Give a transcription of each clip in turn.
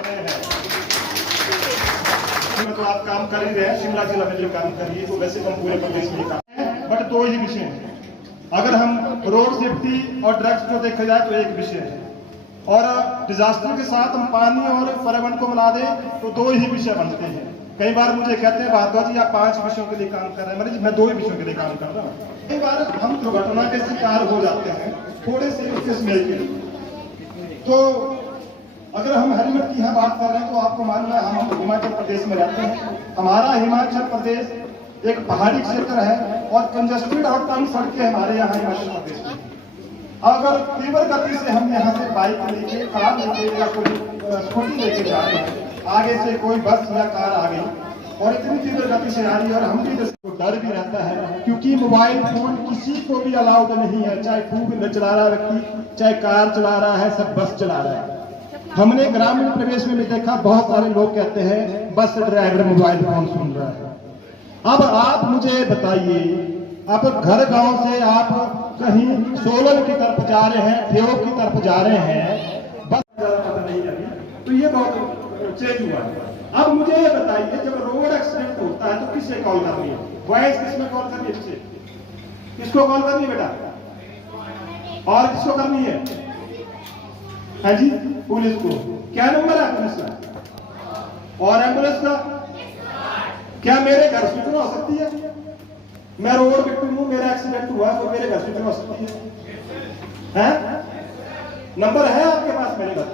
कर रहे हैं। तो आप काम कर ही रहे हैं, शिमला जिला में जो काम करिए, तो वैसे हम पूरे प्रदेश में काम है, बट दो ही विषय हैं। अगर हम रोड सेफ्टी और ड्रग्स को देखा जाए तो एक विषय है, और डिजास्टर के साथ हम पानी और पर्यावरण को मिला दें तो दो ही विषय बनते हैं। कई बार मुझे कहते हैं भारद्वाज जी आप 5 विषयों के लिए काम कर रहे हैं, मतलब मैं 2 ही विषयों के लिए काम कर रहा हूँ। कई बार हम दुर्घटना के शिकार हो जाते हैं थोड़े से किस्म के लिए। तो अगर हम हेलमेट की यहाँ बात कर रहे हैं तो आपको मालूम है हम हिमाचल प्रदेश में रहते हैं। हमारा हिमाचल प्रदेश एक पहाड़ी क्षेत्र है और कंजस्टेड और तंग सड़कें हमारे यहाँ हिमाचल प्रदेश में। अगर तीव्र गति से हम यहाँ से बाइक लेके, कार लेके या कोई स्कूटी लेके जा रहे हैं, आगे से कोई बस या कार आ गई और इतनी तीव्र गति से आ रही है और हम भी डर भी रहता है, क्योंकि मोबाइल फोन किसी को भी अलाउड नहीं है, चाहे 2 व्हीलर चला रहा है व्यक्ति, चाहे कार चला रहा है, सब बस चला रहा है। हमने ग्रामीण प्रदेश में भी देखा, बहुत सारे लोग कहते हैं बस ड्राइवर मोबाइल फोन सुन रहा है। अब आप मुझे बताइए, आप घर गांव से आप कहीं सोलन की तरफ जा रहे हैं, ठेव की तरफ जा रहे हैं, बस पता नहीं अभी, तो ये बहुत चेंज हुआ है। अब मुझे ये बताइए, जब रोड एक्सीडेंट होता है तो किससे कॉल करनी है? वॉइस किसमें कॉल करनी है? किसको कॉल करनी है बेटा? और किसको करनी है? हाँ जी, पुलिस को। क्या नंबर है पुलिस का और एम्बुलेंस का? क्या मेरे घर सूचना हो सकती है? मैं रोड विक्टिम हूं, मेरा एक्सीडेंट हुआ तो मेरे घर सूचना हो सकती है? नंबर है आपके पास मेरे घर?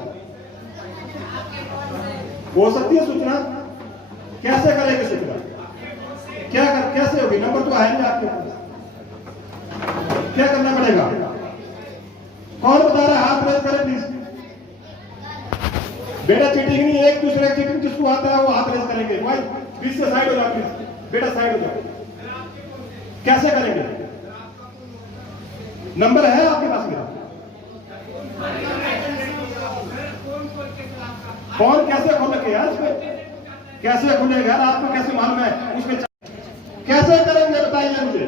हो सकती है सूचना? कैसे करेंगे सूचना? कैसे होगी? नंबर तो है नहीं आपके पास, क्या करना पड़ेगा? कौन बता रहा है? हाथ रेज करें प्लीज। बेटा चीटिंग नहीं, एक दूसरे चीटिंग जिसको आता है वो हाथ रेज करेंगे। भाई बीच से साइड हो जाओ प्लीज, बेटा साइड हो जाओ। कैसे करेंगे? नंबर है आपके पास मेरा? कौन कैसे खोलेंगे यार? इसमें कैसे खुलेगा यार? आपको कैसे मालूम है? उसमें कैसे करेंगे बताइए मुझे।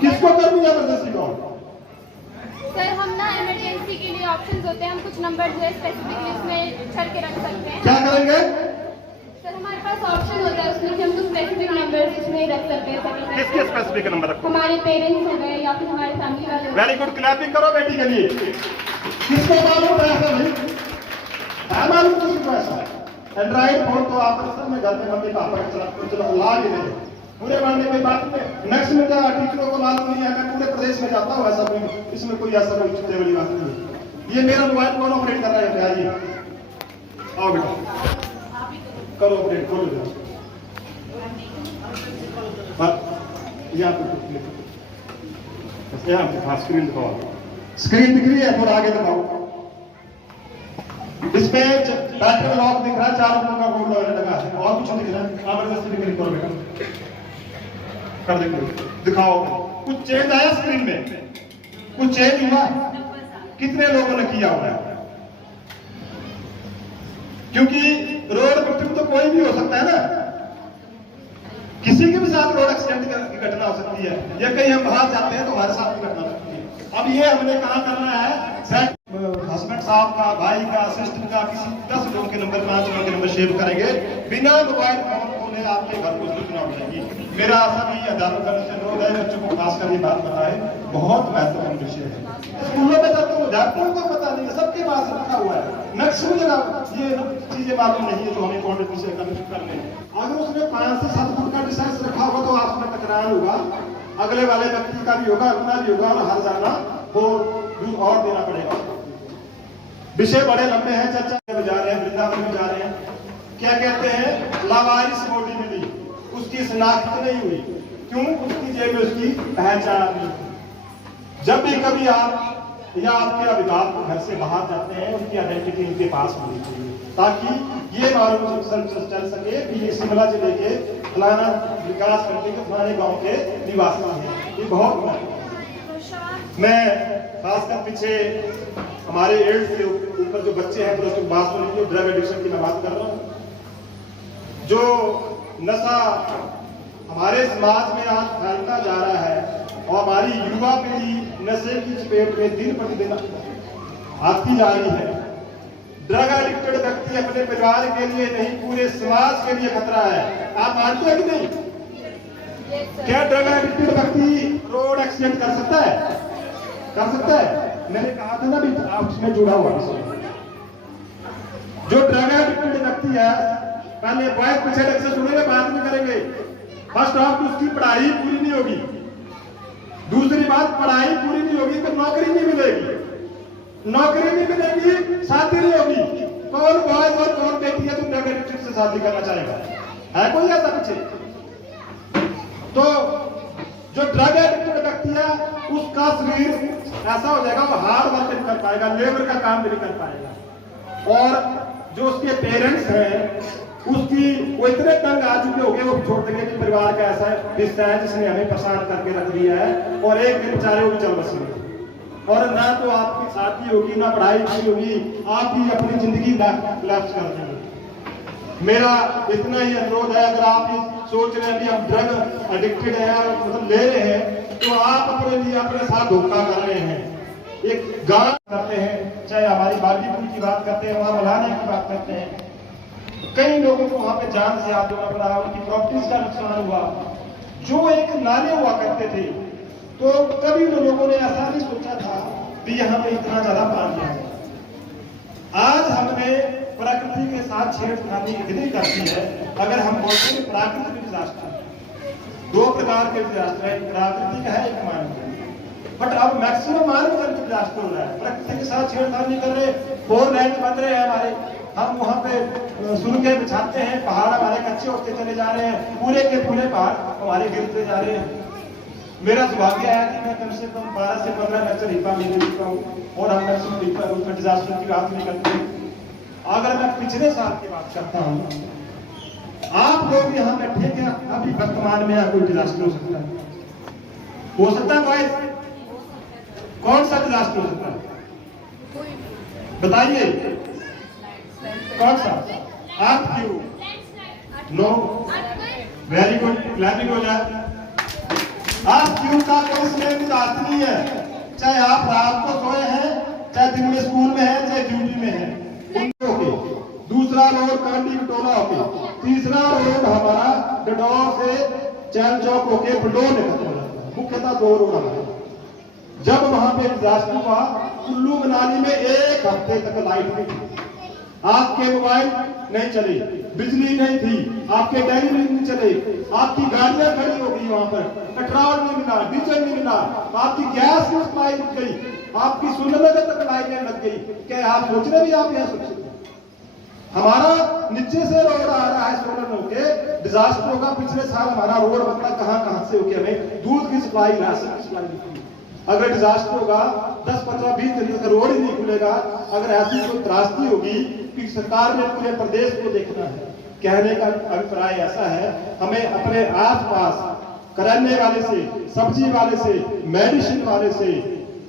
किसको करनी है इमरजेंसी कॉल? सर हम ना इमरजेंसी के लिए ऑप्शंस होते हैं, हम कुछ नंबर जो है स्पेसिफिकली उसमें छड़ के रख सकते हैं। क्या करेंगे? सर हमारे पास ऑप्शन होता है उसमें कि हम कुछ स्पेसिफिक नंबर इसमें रख सकते हैं। किसके स्पेसिफिक नंबर रखो? हमारे पेरेंट्स हो गए या फिर हमारे फैमिली वाले। वेरी गुड, क्लैपिंग करो बेटी के लिए। किसको मालूम है ऐसा? नहीं मालूम किसको ऐसा? एंड्रॉइड फोन तो आप सर मैं घर में मम्मी पापा के चला ला ही नहीं, पूरे मानने में बात में मैक्सिमम का टीचरों को मालूम नहीं है। मैं पूरे प्रदेश में जाता हूँ, ऐसा कोई इसमें कोई ऐसा कोई चिंता वाली बात नहीं है। ये मेरा मोबाइल कौन ऑपरेट कर रहा है? आइए आओ बेटा करो ऑपरेट, खोलो जरा यहाँ पे हाँ स्क्रीन दिखाओ, स्क्रीन दिख रही है? थोड़ा आगे दिखाओ। इस पे पैटर्न लॉक दिख रहा है, 4 अंकों का कोड लगा है, और कुछ दिख रहा है? आप जबरदस्ती क्लिक करो बेटा, कर देखो दिखाओ। कुछ चेंज आया स्क्रीन में? कुछ चेंज हुआ? कितने लोगों ने किया हुआ है? क्योंकि रोड विक्टिम तो कोई भी हो सकता है ना, किसी के भी साथ रोड एक्सीडेंट की घटना हो सकती है, या कहीं हम बाहर जाते हैं तो हमारे साथ भी घटना हो सकती है। अब ये हमने कहा करना है, हस्बैंड साहब का, भाई का, सिस्टर का, किसी 10 लोगों के नंबर, 5 लोगों के नंबर सेव करेंगे, बिना मोबाइल फोन खोले आपके घर को सूचना हो जाएगी। मेरा आशा नहीं है अध्यापक से लोग है बच्चों को खासकर ये बात बताए, बहुत महत्वपूर्ण विषय है। स्कूलों में जाते हो, अध्यापकों को पता नहीं है, सबके पास रखा हुआ है, मैक्सिमम जगह ये चीजें मालूम नहीं है जो हमें कौन विषय करने हैं। अगर उसने 5 से 7 फुट का डिस्टेंस रखा होगा तो आपस में टकराव होगा, अगले वाले व्यक्ति का भी होगा, अपना भी होगा, और हर जाना वो और देना पड़ेगा। विषय बड़े लंबे हैं, चर्चा में जा रहे हैं, वृंदावन में जा रहे हैं। क्या कहते हैं? लावारिस बॉडी मिली, उसकी शिनाख्त नहीं हुई। क्यों? उसकी जेब में उसकी पहचान नहीं। जब भी कभी आप या आपके अभिभावक घर से बाहर जाते हैं, उनकी आइडेंटिटी उनके पास होनी चाहिए, ताकि ये मालूम चल सके कि ये शिमला जिले के फलाना विकास खंड के फलाने गांव के निवासी हैं। ये बहुत महत्वपूर्ण है। मैं खासकर पीछे हमारे एड्स के ऊपर जो बच्चे हैं, तो उसकी बात सुनिए, ड्रग एडिक्शन की मैं बात कर रहा हूँ। जो नशा हमारे समाज में आज फैलता जा रहा है और हमारी युवा पीढ़ी नशे की चपेट में दिन प्रतिदिन आती जा रही है। ड्रग एडिक्टेड व्यक्ति अपने परिवार के लिए नहीं पूरे समाज के लिए खतरा है। आप मानते हैं कि नहीं? क्या ड्रग एडिक्टेड व्यक्ति रोड एक्सीडेंट कर सकता है? कर सकता है? मैंने कहा था ना भी आपसे जुड़ा हुआ जो ड्रग एडिक्टेड व्यक्ति है, पहले बॉयज पीछे से सुनेंगे, बात में करेंगे। फर्स्ट ऑफ उसकी पढ़ाई पूरी नहीं होगी, दूसरी बात पढ़ाई पूरी नहीं होगी तो नौकरी नहीं मिलेगी, नौकरी नहीं मिलेगी, शादी नहीं होगी। कौन बॉयज और कौन बेटी है जो ड्रग एडिक्टेड से शादी करना चाहेगा? है कोई ऐसा पीछे? तो जो ड्रग एडिक्टेड व्यक्ति है उसका शरीर ऐसा हो जाएगा, वो हार्ड वर्क नहीं कर पाएगा, लेबर का काम भी नहीं कर पाएगा। और जो उसके पेरेंट्स हैं उसकी वो इतने तंग आ चुके होंगे, वो छोड़ देंगे कि परिवार का ऐसा रिश्ता है जिसने हमें परेशान करके रख दिया है, और एक दिन बेचारे वो भी चल बसेंगे। और ना तो आपकी शादी होगी, ना पढ़ाई पूरी होगी, आप ही अपनी जिंदगी लैप्स कर देंगे। मेरा इतना ही अनुरोध है, अगर आप ये सोच रहे हैं कि हम ड्रग एडिक्टेड है मतलब ले रहे हैं, तो आप अपने लिए अपने साथ धोखा कर रहे हैं। एक गाना करते हैं, चाहे हमारी बागीपुर की बात करते हैं, वहां मलाने की बात करते हैं, कई लोगों को वहां पे जान से हाथ धोना पड़ा, उनकी प्रॉपर्टीज का नुकसान हुआ। जो एक नाले हुआ करते थे, तो कभी तो लोगों ने ऐसा नहीं सोचा था कि यहाँ पे इतना ज्यादा पानी है। आज हमने प्रकृति के साथ छेड़खानी इतनी कर दी है। अगर हम बोलते हैं प्राकृतिक डिजास्टर, दो प्रकार के डिजास्टर है, प्राकृतिक है, एक मानव है। बट अब मैक्सिमम मानव का डिजास्टर हो रहा है। प्रकृति के साथ छेड़खानी कर रहे, 4 लाइन बन रहे हैं हमारे, हम वहां पे सुरंगें बिछाते हैं, पहाड़ हमारे कच्चे होते चले जा रहे हैं, पूरे के पूरे पहाड़ हमारे गिरते जा रहे हैं। मेरा सौभाग्य है कि मैं कम से कम 12 से 15 लेक्चर हिपा में दे चुका हूँ, और हम मैक्सिमम डिजास्टर की बात नहीं करते। अगर मैं पिछले साल की बात करता हूँ, आप लोग यहाँ बैठे क्या अभी वर्तमान में कोई डिजास्टर हो सकता है? हो सकता है भाई? कौन सा डिजास्टर हो सकता है बताइए? कौन सा? आप क्यों? नो, वेरी गुड, क्लैपिंग हो जाए। आप क्यों का कोई स्मेल नहीं है, चाहे आप रात को सोए हैं, चाहे दिन में स्कूल में है, चाहे ड्यूटी में है। दूसरा रोड कांडी कटोला होके, तीसरा रोड हमारा डडौर से चैन चौक होके बंडोर निकलता है। मुख्यतः 2 रोड हमारे। जब वहां पे डिजास्टर हुआ, कुल्लू मनाली में 1 हफ्ते तक लाइट नहीं थी, आपके मोबाइल नहीं चले, बिजली नहीं थी, आपके डेली नहीं चले, आपकी गाड़ियां खड़ी हो गई, वहां पर पेट्रोल नहीं मिला, डीजल नहीं मिला, आपकी गैस की सप्लाई रुक गई, आपकी सुंदरनगर तक लाइनें लग गई। क्या आप सोच रहे भी आप यह सोच रहे? हमारा नीचे से रोड आ रहा है सोलन होके, डिजास्टर होगा। पिछले साल हमारा रोड बनता कहां से होके हमें दूध की सप्लाई, राशन की सप्लाई मिलती। अगर डिजास्टर होगा 10, 15, 20 दिन तक रोड ही नहीं खुलेगा। अगर ऐसी कोई त्रासदी होगी कि सरकार ने पूरे प्रदेश को देखना है, कहने का अभिप्राय ऐसा है, हमें अपने आसपास कराने वाले से, सब्जी वाले से, मेडिसिन वाले से,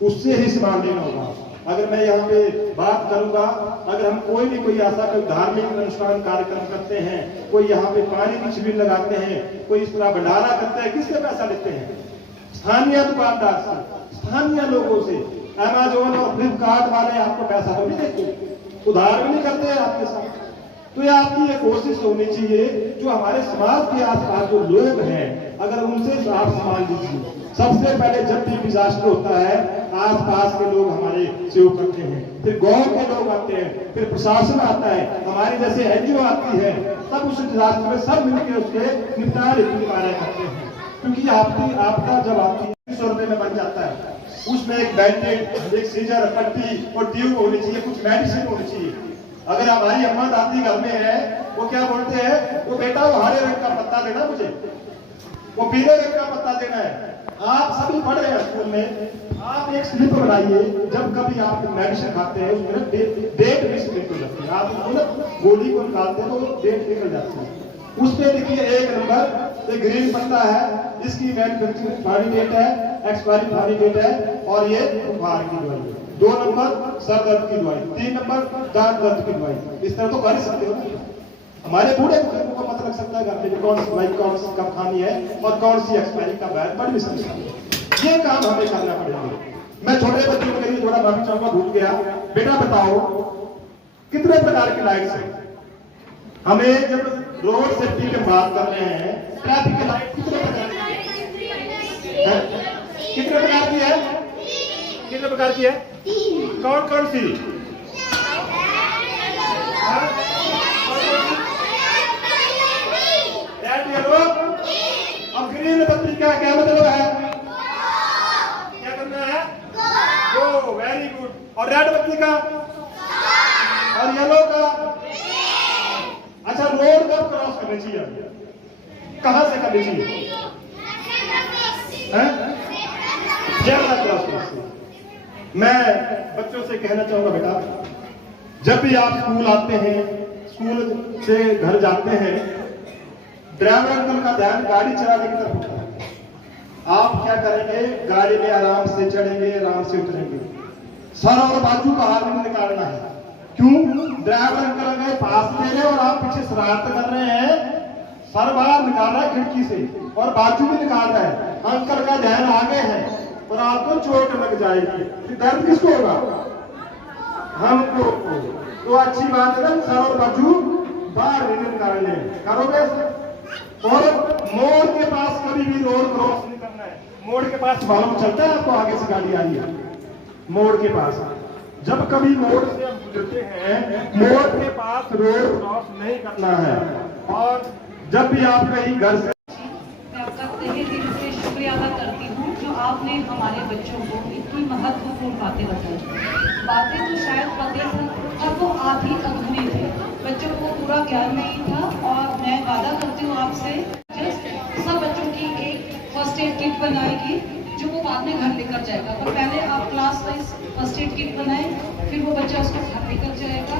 उससे ही सामान लेना होगा। अगर मैं यहाँ पे बात करूंगा, अगर हम कोई ऐसा कोई धार्मिक अनुष्ठान कार्यक्रम करते हैं, कोई यहाँ पे पानी की शिविर लगाते हैं, कोई इस तरह भंडारा करते हैं, किससे पैसा लेते हैं? स्थानीय दुकानदार से, स्थानीय लोगों से। अमेजोन और फ्लिपकार्ट वाले आपको पैसा तो नहीं देते, उधार भी नहीं करते हैं आपके साथ। तो ये आपकी ये कोशिश होनी चाहिए, जो हमारे समाज के आसपास जो लोग हैं, अगर उनसे आप सामान लीजिए। सबसे पहले जब भी डिजास्टर होता है, आसपास के लोग हमारे सहयोग करते हैं, फिर गांव के लोग आते हैं, फिर प्रशासन आता है, हमारे जैसे एनजीओ आती है, तब उस डिजास्टर में सब मिलकर उसके निपटान हेतु कार्य करते हैं। क्योंकि आपका जब आती है 100 रुपए में बन जाता है, उसमें एक बैंडेज, एक सीजर, पट्टी और ट्यूब होनी चाहिए, कुछ मेडिसिन होनी चाहिए। अगर हमारी अम्मा दादी घर में है, वो क्या बोलते हैं, वो बेटा वो हरे रंग का पत्ता देना मुझे, वो पीले रंग का पत्ता देना है। आप सभी पढ़ रहे हैं स्कूल में, आप एक स्लिप बनाइए, जब कभी आप मेडिसिन खाते हैं उसमें डेट मिस बिल्कुल लगती है, आप उसको ना गोली को निकालते हैं तो डेट निकल जाती है। उस पे देखिए 1 नंबर एक ग्रीन पत्ता है, इसकी मैन्युफैक्चरिंग एक्सपायरी डेट है, एक्सपायरी डेट है, और ये बुखार की दवाई है। 2 नंबर सर दर्द की दवाई, 3 नंबर दांत दर्द की दवाई। इस तरह तो कर ही सकते हो ना। हमारे बूढ़े बुजुर्गों को पता लग सकता है घर पे कौन सी दवाई कौन सी कब खानी है और कौन सी एक्सपायरी का बैड पढ़ भी सकते हैं। ये काम हमें करना पड़ेगा। मैं छोटे बच्चों के लिए थोड़ा माफी चाहूंगा, भूल गया। बेटा बताओ, कितने प्रकार की लाइट्स हैं? हमें जब रोड सेफ्टी की बात कर रहे हैं, ट्रैफिक की लाइट कितने प्रकार की है? कितने प्रकार की है? कितने प्रकार की है? कौन कौन सी? रेड, येलो और ग्रीन बत्ती का क्या मतलब है? क्या करना है? गो, वेरी गुड। और रेड बत्ती का और येलो का? अच्छा, रोड कब क्रॉस करनी चाहिए? कहां से करनी चाहिए? Zebra crossing. मैं बच्चों से कहना चाहूंगा, बेटा जब भी आप स्कूल आते हैं, स्कूल से घर जाते हैं, ड्राइवर अंकल का ध्यान गाड़ी चलाने की तरफ होता है। आप क्या करेंगे? गाड़ी में आराम से चढ़ेंगे, आराम से उतरेंगे, सर और बाजू बाहर नहीं निकालना है। क्यों? ड्राइवर अंकल अगर पास में है और आप पीछे शरारत कर रहे हैं, सर बाहर निकाल रहा है खिड़की से और बाजू भी निकाल रहा है, अंकल का ध्यान आगे है और आपको चोट लग जाएगी, फिर दर्द किसको होगा? हमको। तो अच्छी बात है ना, सर और बाजू बाहर नहीं निकालने, करोगे? और मोड़ के पास कभी भी रोड क्रॉस नहीं करना है। मोड़ के पास मालूम चलता है आपको, आगे से गाड़ी आ रही है, मोड़ के पास जब कभी मोड़ से हम गुजरते हैं, मोड़ के पास रोड क्रॉस नहीं करना है। और जब भी आप कहीं घर से, मैं आपका तहे दिल से शुक्रिया अदा करती हूँ जो आपने हमारे बच्चों को इतनी महत्वपूर्ण बातें बताई। बातें तो शायद पते थे और वो आधी अधूरी थी, बच्चों को पूरा ज्ञान नहीं था। और मैं वादा करती हूँ आपसे, सब बच्चों की एक फर्स्ट एड किट बनाएगी जो वो बाद में घर लेकर जाएगा। पर पहले आप class wise first aid kit बनाएं, फिर वो बच्चा उसको घर लेकर जाएगा।